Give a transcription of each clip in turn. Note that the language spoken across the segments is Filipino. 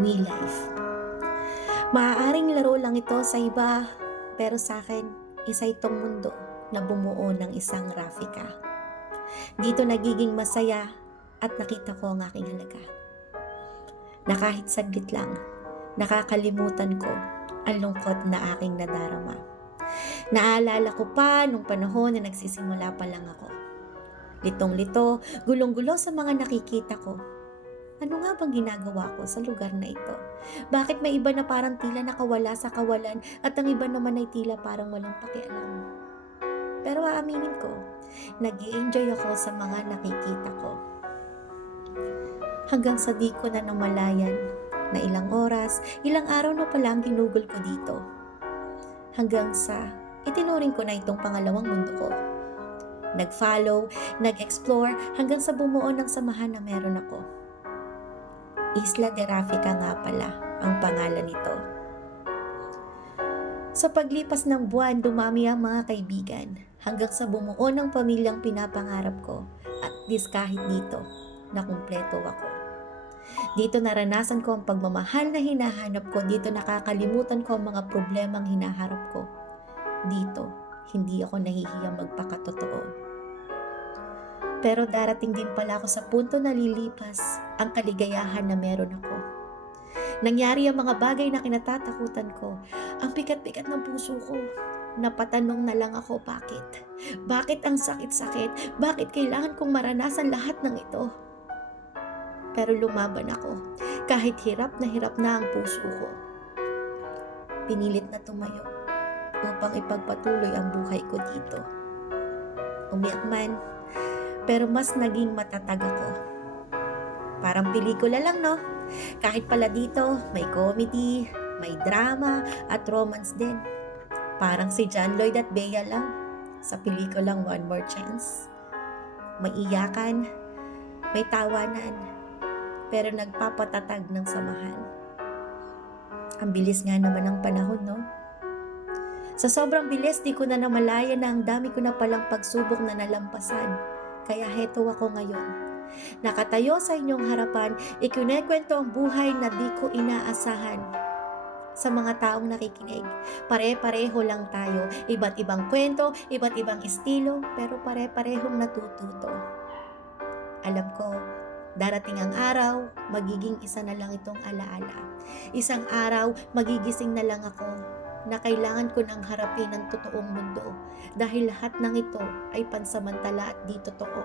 We Life. Maaaring laro lang ito sa iba, pero sa akin, isa itong mundo na bumuo ng isang Rafika. Dito nagiging masaya at nakita ko ang aking halaga. Na kahit saglit lang, nakakalimutan ko ang lungkot na aking nadarama. Naalala ko pa nung panahon na nagsisimula pa lang ako. Litong-lito, gulong-gulo sa mga nakikita ko. Ano nga bang ginagawa ko sa lugar na ito? Bakit may iba na parang tila nakawala sa kawalan at ang iba naman ay tila parang walang pakialam? Pero aaminin ko, nag-i-enjoy ako sa mga nakikita ko. Hanggang sa di ko na namalayan na ilang oras, ilang araw na pala ang ginugol ko dito. Hanggang sa itinuring ko na itong pangalawang mundo ko. Nag-follow, nag-explore hanggang sa bumuo ng samahan na meron ako. Isla de Rafika nga pala ang pangalan nito. Sa paglipas ng buwan, dumami ang mga kaibigan hanggang sa bumuo ng pamilyang pinapangarap ko at kahit dito, nakumpleto ako. Dito naranasan ko ang pagmamahal na hinahanap ko, dito nakakalimutan ko ang mga problemang hinaharap ko. Dito, hindi ako nahihiyang magpakatotoo. Pero darating din pala ako sa punto na lilipas ang kaligayahan na meron ako. Nangyari ang mga bagay na kinatatakutan ko. Ang pikat-pikat ng puso ko. Napatanong na lang ako bakit. Bakit ang sakit-sakit? Bakit kailangan kong maranasan lahat ng ito? Pero lumaban ako. Kahit hirap na ang puso ko. Pinilit na tumayo upang ipagpatuloy ang buhay ko dito. Umiyak man, pero mas naging matatag ako. Parang pelikula lang, no? Kahit pala dito, may comedy, may drama, at romance din. Parang si John Lloyd at Bea lang sa pelikulang One More Chance. May iyakan, may tawanan, pero nagpapatatag ng samahan. Ang bilis nga naman ng panahon, no? Sa sobrang bilis, di ko na namalayan na ang dami ko na palang pagsubok na nalampasan. Kaya heto ako ngayon. Nakatayo sa inyong harapan, ikinekwento ang buhay na di ko inaasahan. Sa mga taong nakikinig, pare-pareho lang tayo. Iba't ibang kwento, iba't ibang estilo, pero pare-parehong natututo. Alam ko, darating ang araw, magiging isa na lang itong alaala. Isang araw, magigising na lang ako na kailangan ko nang harapin ang totoong mundo dahil lahat ng ito ay pansamantala at di totoo.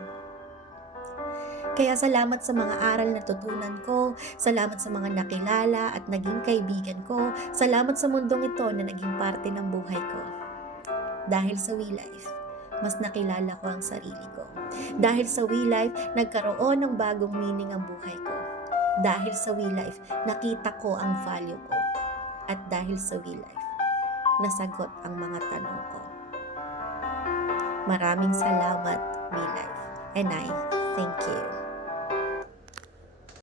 Kaya salamat sa mga aral na tutunan ko, salamat sa mga nakilala at naging kaibigan ko, salamat sa mundong ito na naging parte ng buhay ko. Dahil sa We Life, mas nakilala ko ang sarili ko. Dahil sa We Life, nagkaroon ng bagong meaning ang buhay ko. Dahil sa We Life, nakita ko ang value ko. At dahil sa We Life, nasagot ang mga tanong ko. Maraming salamat, We Life. And I thank you.